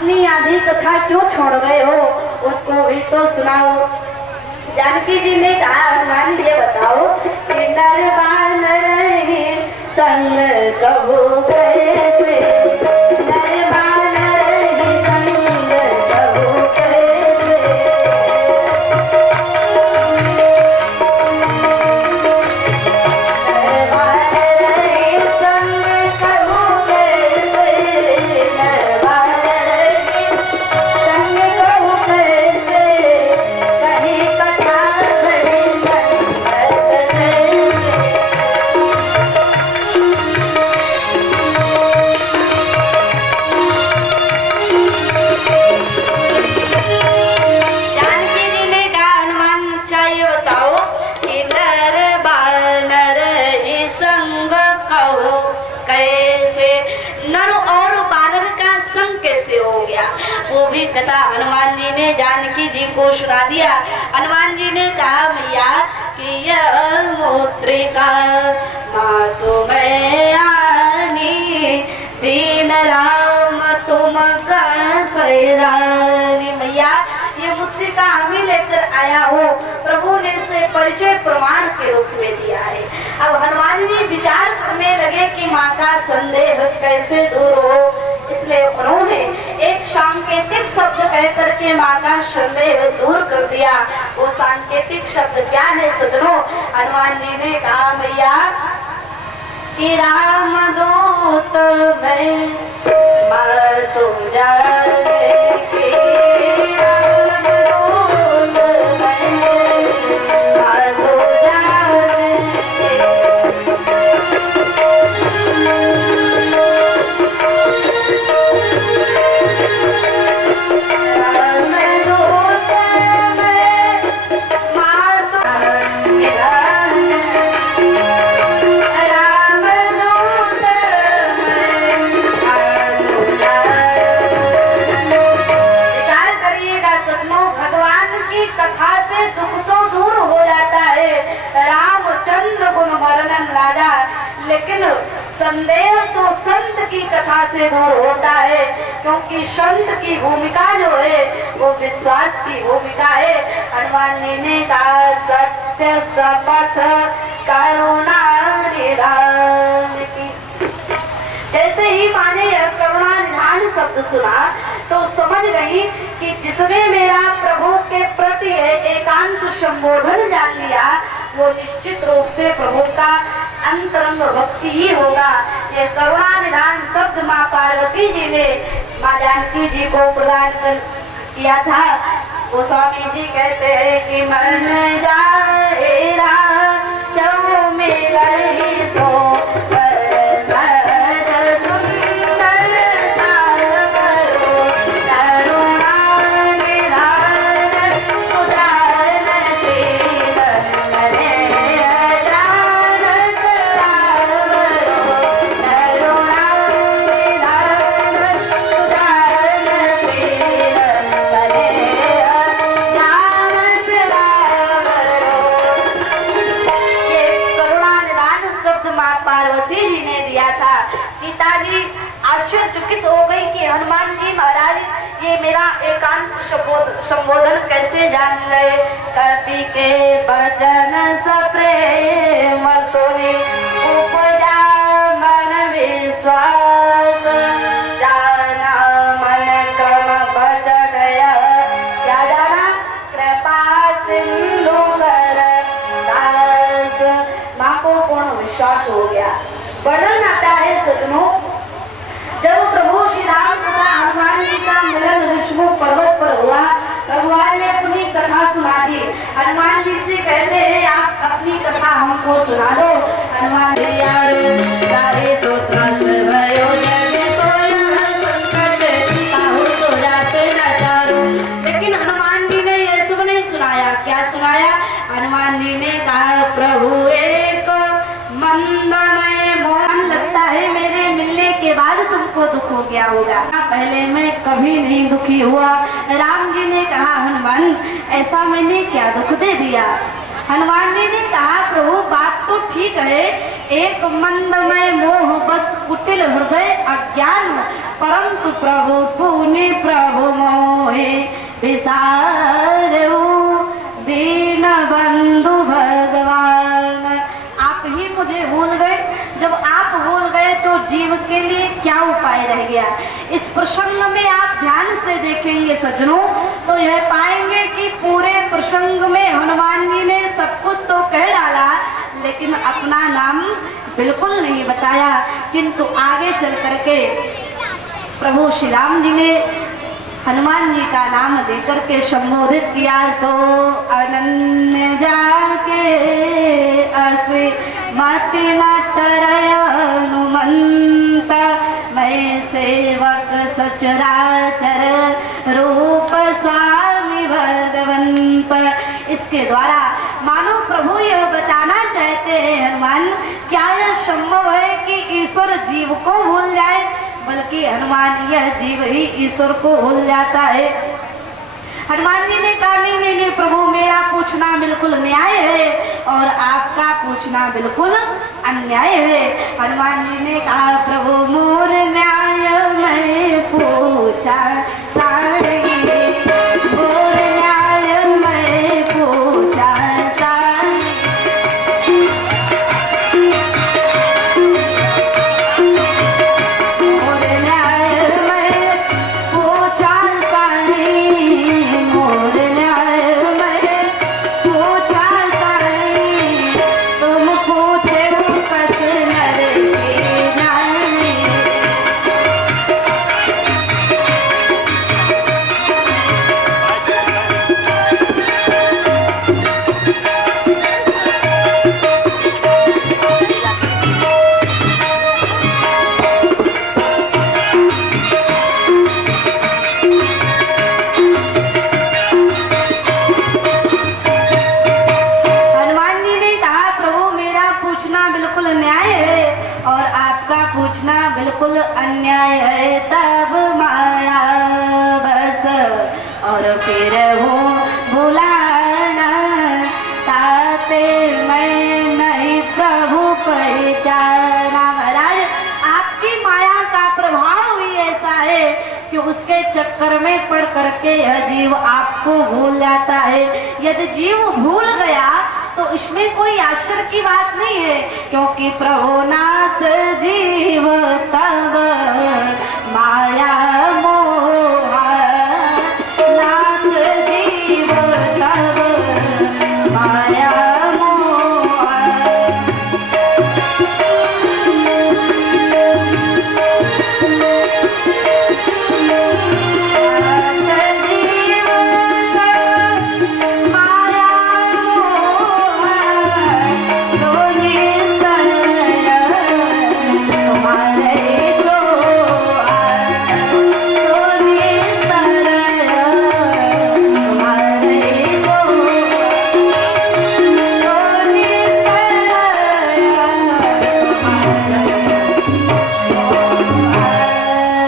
अपनी आधी कथा क्यों छोड़ गए हो, उसको भी तो सुनाओ। जानकी जी ने कहा हनुमान ये बताओ कि नर बानर संग कबू कैसे, नर बानर संग कबू कैसे, नर बानर संग कबू कैसे, नर बानर संग कबू कैसे, कहीं कथा बड़ी संगत कैसे। जानकी जी ने कहा हनुमान चाहिए बताओ कि नर बानर संग कहो कैसे, नर और बानर का संग कैसे हो गया, वो भी कथा हनुमान जी ने जानकी जी को सुना दिया। हनुमान जी ने कहा मैया कि यह मुद्रिका माँ तुम्हें आनी, दीन राम तुम कैसरानी। मैया ये मुद्रिका हमें लेकर आया हो, प्रभु ने इसे परिचय प्रमाण के रूप में दिया है। अब हनुमान जी विचार करने लगे कि माँ का संदेह कैसे दूर हो, इसलिए उन्होंने एक सांकेतिक शब्द कह करके माँ का संदेह दूर कर दिया। वो सांकेतिक शब्द क्या है सजनों? हनुमान जी ने कहा मैया कि राम दूत में मार तुम जाने की, राम दूत में मार तुम जाने की, राम दूत में मार तुम जाने की, राम दूत में मार तुम जाने। विचार करिएगा सजनों, भगवान की कथा से दुख तो दूर हो जाता है, रामचंद्र गुण वर्णन राजा, लेकिन संदेह तो संत की कथा से दूर होता है, क्योंकि संत की भूमिका जो है वो विश्वास की भूमिका है। हनुमान जी ने कहा सत्य शपथ करुणा निधान की। जैसे ही माने यह करुणा निधान शब्द सुना तो समझ गई कि जिसने मेरा प्रभु के प्रति एकांत संबोधन जान लिया वो निश्चित रूप से प्रभु का अंतरंग भक्ति ही होगा। ये करुणा निधान शब्द माँ पार्वती जी ने माँ जानकी जी को प्रदान किया था। वो स्वामी जी कहते हैं कि मन जाए जो मिले सो आश्चर्यचकित हो गई कि हनुमान जी महाराज ये मेरा एकांत संबोधन कैसे जान गए। कपि के वचन सप्रेम सुनि उपजा मन विश्वास, जाना मन क्रम बच गया, क्या जाना कृपा सिंधु कर दास। माँ को पूर्ण विश्वास हो गया। वर्णन आता है सजनों, जब प्रभु श्री राम तथा हनुमान जी का मिलन ऋषभ पर्वत पर हुआ, भगवान ने अपनी कथा सुना दी। हनुमान जी से कहते हैं आप अपनी कथा हमको सुना दो। हनुमान जी सारे सोता से भयो जगे सोया संकट काहू सो जाते न चारो। लेकिन हनुमान जी ने ये सब नहीं सुनाया। क्या सुनाया? हनुमान जी ने कहा प्रभु एक मंदमय मोहन लगता है मेरे मिलने के बाद तुमको दुख हो गया होगा। पहले मैं कभी नहीं दुखी हुआ। राम जी ने कहा हनुमान ऐसा मैंने क्या दुख दे दिया? हनुमान जी ने कहा प्रभु बात तो ठीक है, एक मंदमय मोह बस कुटिल हृदय अज्ञान, परंतु प्रभु पुण्य प्रसंग में आप ध्यान से देखेंगे सज्जनों, तो यह पाएंगे कि पूरे प्रसंग में हनुमान जी ने सब कुछ तो कह डाला, लेकिन अपना नाम बिल्कुल नहीं बताया। किंतु आगे चल करके प्रभु श्री राम जी ने हनुमान जी का नाम देकर के संबोधित किया। सो अनन्य जाके असे मति नटरय हनुमंत, मैं सेवक सचराचर रूप स्वामी भगवंत। इसके द्वारा मानो प्रभु यह बताना चाहते हैं, हनुमान क्या यह संभव है कि ईश्वर जीव को भूल जाए, बल्कि हनुमान यह जीव ही ईश्वर को भूल जाता है। हनुमान जी ने कहा नहीं नहीं नहीं प्रभु, मेरा पूछना बिल्कुल न्याय है और आपका पूछना बिल्कुल अन्याय है। हनुमान जी ने कहा प्रभु मोर न्याय मैं पूछा सारे, मोर न्याय मैं पूछा सारे, मोर न्याय मैं पूछा सारे, मोर न्याय मैं पूछा सारे, तुम पूछे हो कस नर के जाने। हनुमान जी ने कहा प्रभु मेरा पूछना बिल्कुल न्याय है और आपका पूछना बिल्कुल अन्याय है। तब माया बस और फिर वो बुलाना, ताते मैं नहीं प्रभु पहचाना। महाराज आपकी माया का प्रभाव ही ऐसा है कि उसके चक्कर में पड़ करके यह जीव आपको भूल जाता है। यदि जीव भूल गया तो इसमें कोई आश्चर्य की बात नहीं है, क्योंकि प्रभुनाथ जीव तब माया मोहा, नाथ जीव तब माया मोहा।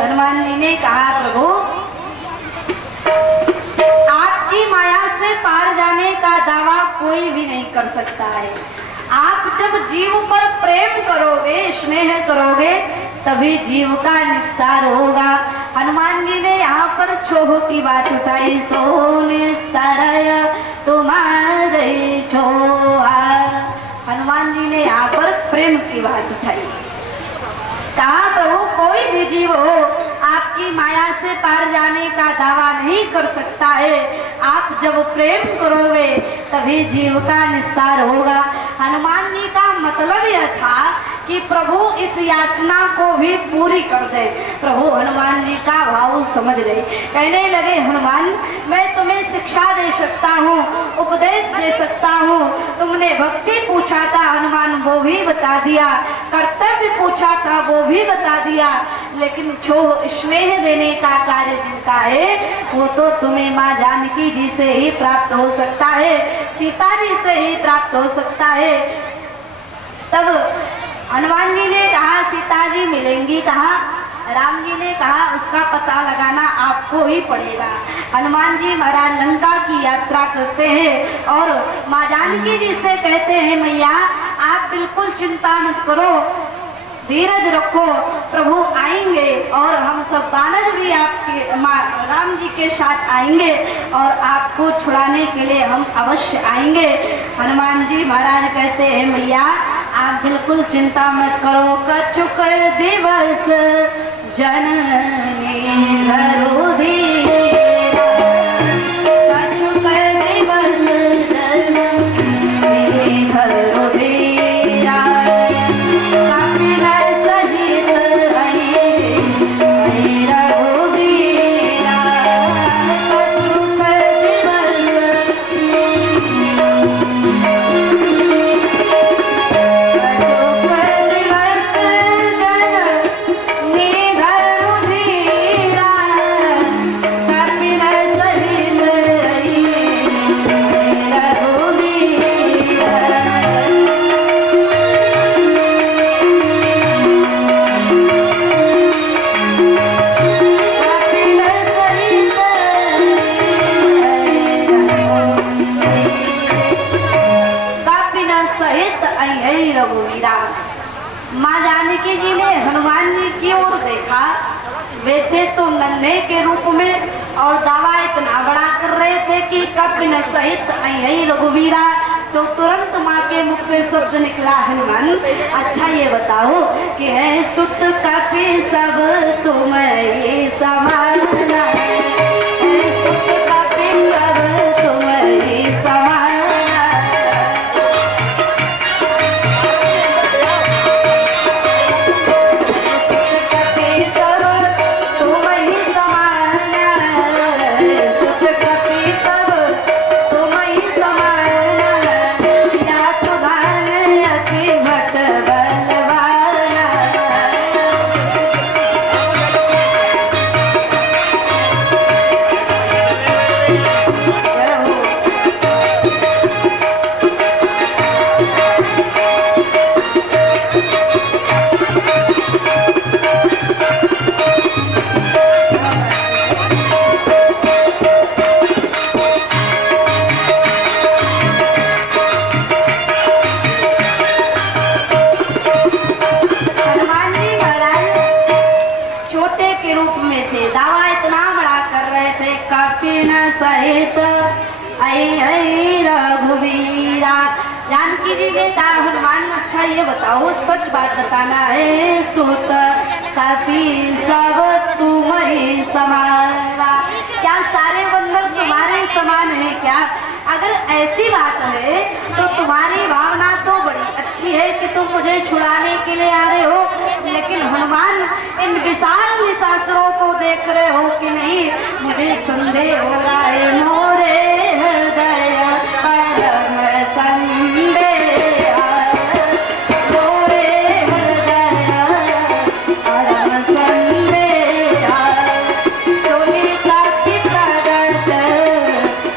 हनुमान जी ने कहा प्रभु आपकी माया से पार जाने का दावा कोई भी नहीं कर सकता है। आप जब जीव पर प्रेम करोगे, स्नेह करोगे, तभी जीव का निस्तार होगा। हनुमान जी ने यहाँ पर छोह की बात उठाई। सो निस्तारय तुम्हारे छोहा। हनुमान जी ने यहाँ पर प्रेम की बात उठाई। कहा प्रभु कोई भी जीव हो आपकी माया से पार जाने का दावा नहीं कर सकता है। आप जब प्रेम करोगे तभी जीव का निस्तार होगा। हनुमान जी का मतलब यह था कि प्रभु इस याचना को भी पूरी कर दे। प्रभु हनुमान जी का भाव समझ गए, कहने लगे हनुमान मैं तुम्हें शिक्षा दे सकता हूँ, उपदेश दे सकता हूँ। तुमने भक्ति पूछा था हनुमान, वो भी बता दिया। कर्तव्य पूछा था, वो भी बता दिया। लेकिन जो स्नेह देने का कार्य जिनका है वो तो तुम्हें माँ जानकी जी से ही प्राप्त हो सकता है, सीता जी से ही प्राप्त हो सकता है। तब हनुमान जी ने कहा सीता जी मिलेंगी कहाँ? राम जी ने कहा उसका पता लगाना आपको ही पड़ेगा। हनुमान जी महाराज लंका की यात्रा करते हैं और माँ जानकी जी से कहते हैं मैया आप बिल्कुल चिंता मत करो, धीरज रखो, प्रभु आएंगे और हम सब वानर भी आपके राम जी के साथ आएंगे और आपको छुड़ाने के लिए हम अवश्य आएंगे। हनुमान जी महाराज कहते हैं मैया आप बिल्कुल चिंता मत करो, कछुक दिवस जननी धरो धीरा कछु कर दिवस जननी धरो धीरा कपिल सहित आई रघुवीरा कछु कर रघुवीरा। माँ जानकी जी ने हनुमान जी की ओर देखा। वे थे तो नन्हे के रूप में और दावा इतना बड़ा कर रहे थे कि कपिन सहित आई रघुवीरा। तो तुरंत माँ के मुख से शब्द निकला हनुमान, अच्छा ये बताओ कि है सुत कपि सब तुम्हारे समान है, सुत कपि सब तुम्हारे समान। सहित आई रघुवीरा। जानकी जी ने कहा हनुमान अच्छा ये बताओ, सच बात बताना है, सुत कपि सब तुम्हारे समान। क्या सारे बंधन तुम्हारे समान है क्या? अगर ऐसी बात है तो तुम्हारी भावना तो बड़ी अच्छी है कि तुम मुझे छुड़ाने के लिए आ रहे हो, लेकिन हनुमान इन विशाल निशाचरों को देख रहे हो कि नहीं, मुझे संदेह हो रहा है। मोरे हृदय परम संदेह, मोरे हृदय परम संदेह, चोलिका की प्रगट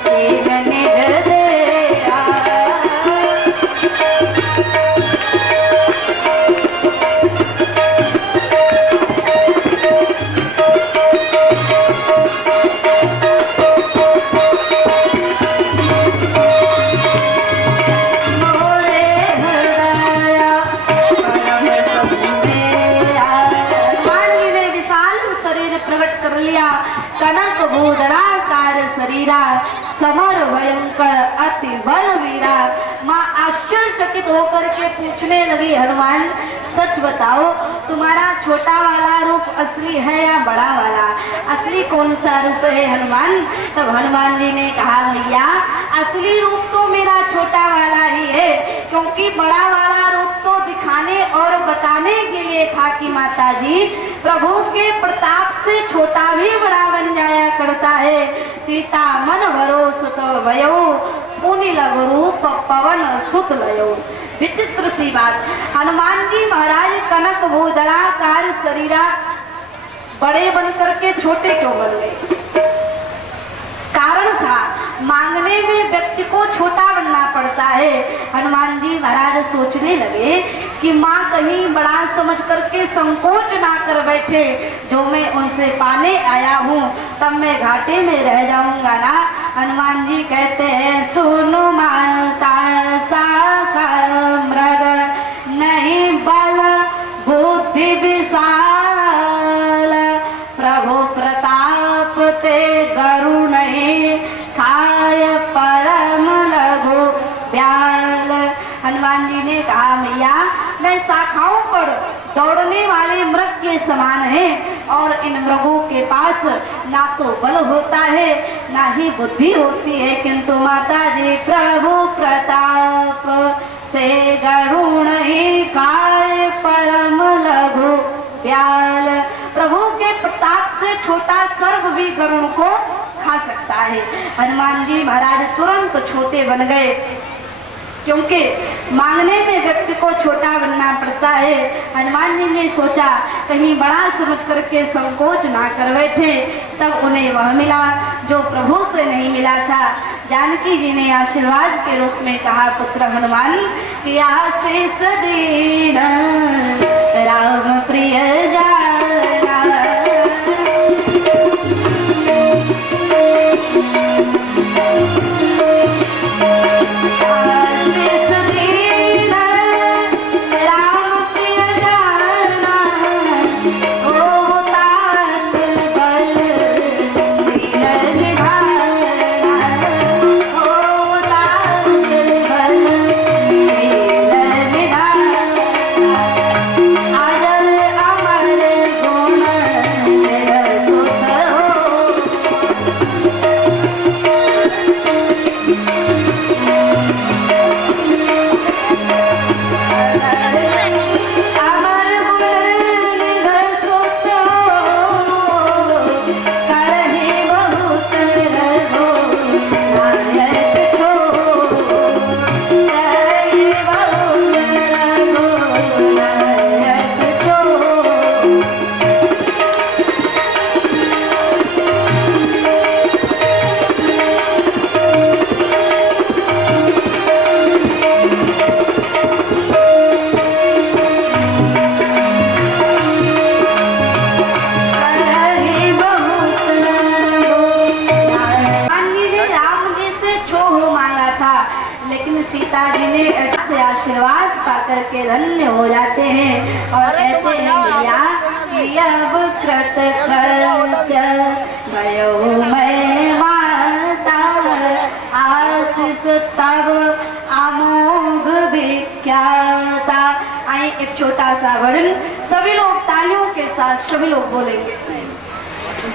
एक निज देहा। कनक भूधराकार शरीरा समर भयंकर अति बलवीरा। माँ आश्चर्यचकित होकर के पूछने लगी हनुमान, सच बताओ तुम्हारा छोटा वाला रूप असली है या बड़ा वाला? असली कौन सा रूप है हनुमान? तब हनुमान जी ने कहा भैया असली रूप तो मेरा छोटा वाला ही है, क्योंकि बड़ा वाला रूप तो दिखाने और बताने के लिए था कि माता जी प्रभु के प्रताप से छोटा भी बड़ा बन जाया करता है। सीता मन भरो सुत भयो, पुनि लघु रूप पवन सुत लयो। विचित्र सी बात, हनुमान जी महाराज कनक भूधराकार शरीरा बड़े बन करके छोटे क्यों बन गए? कारण था मांगने में व्यक्ति को छोटा बनना पड़ता है। हनुमान जी महाराज सोचने लगे कि माँ कहीं बड़ा समझ करके संकोच ना कर बैठे, जो मैं उनसे पाने आया हूँ तब मैं घाटे में रह जाऊंगा ना। हनुमान जी कहते हैं सुनो माता शाखा मृग नहीं बल बुद्धि विशाल, प्रभु प्रताप ते गरु नहीं खाय परम लघु ब्याल। हनुमान जी ने कहा मैया मैं शाखाओं पर दौड़ने वाले मृग के समान है, और इन मृगों के पास ना तो बल होता है ना ही बुद्धि होती है, किंतु माता जी प्रभु प्रताप से गरुण काय परम लघु ब्याल। प्रभु के प्रताप से छोटा सर्प भी गरुण को खा सकता है। हनुमान जी महाराज तुरंत छोटे बन गए, क्योंकि मांगने में व्यक्ति को छोटा बनना पड़ता है। हनुमान जी ने सोचा कहीं बड़ा समझ करके संकोच ना कर बैठे, तब उन्हें वह मिला जो प्रभु से नहीं मिला था। जानकी जी ने आशीर्वाद के रूप में कहा, पुत्र हनुमान की आशीष दीन राम प्रिय जाना। सीता जी ने ऐसे आशीर्वाद पाकर के धन्य हो जाते हैं और कहते हैं भैया अब कृत कृत्य भयो मैं माता आशीष तब अमोघ विख्याता। आए एक छोटा सा भजन सभी लोग तालियों के साथ सभी लोग बोलेंगे।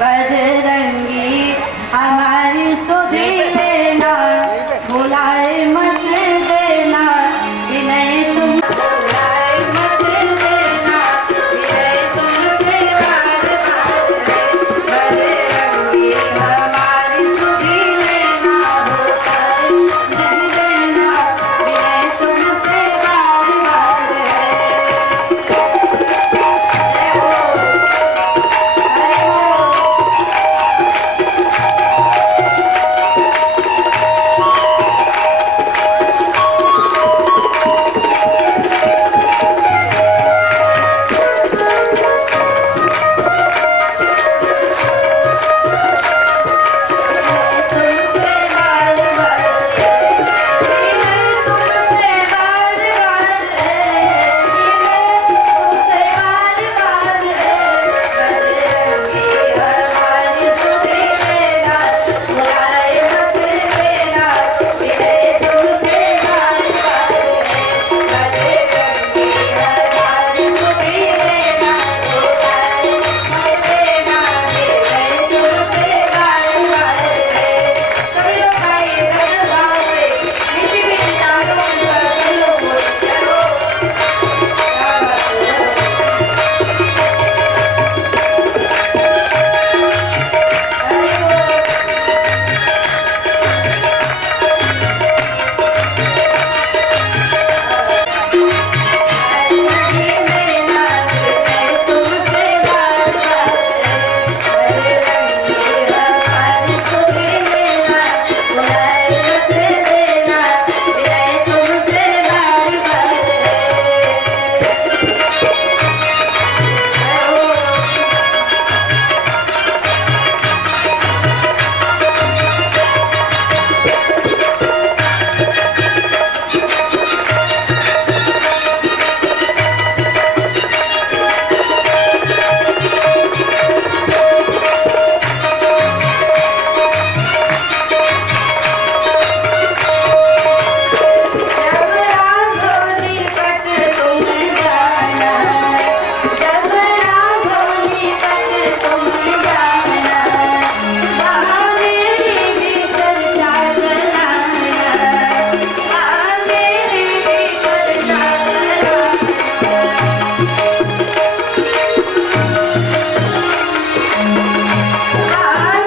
बजरंगी हमारी सुधि लेना भुलाए मत देना, विनय तुम भुलाए मत देना, विनय तुमसे बार बार है। बजरंगी हमारी सुधि लेना भुलाए मत देना, विनय तुमसे बार बार है। हाँ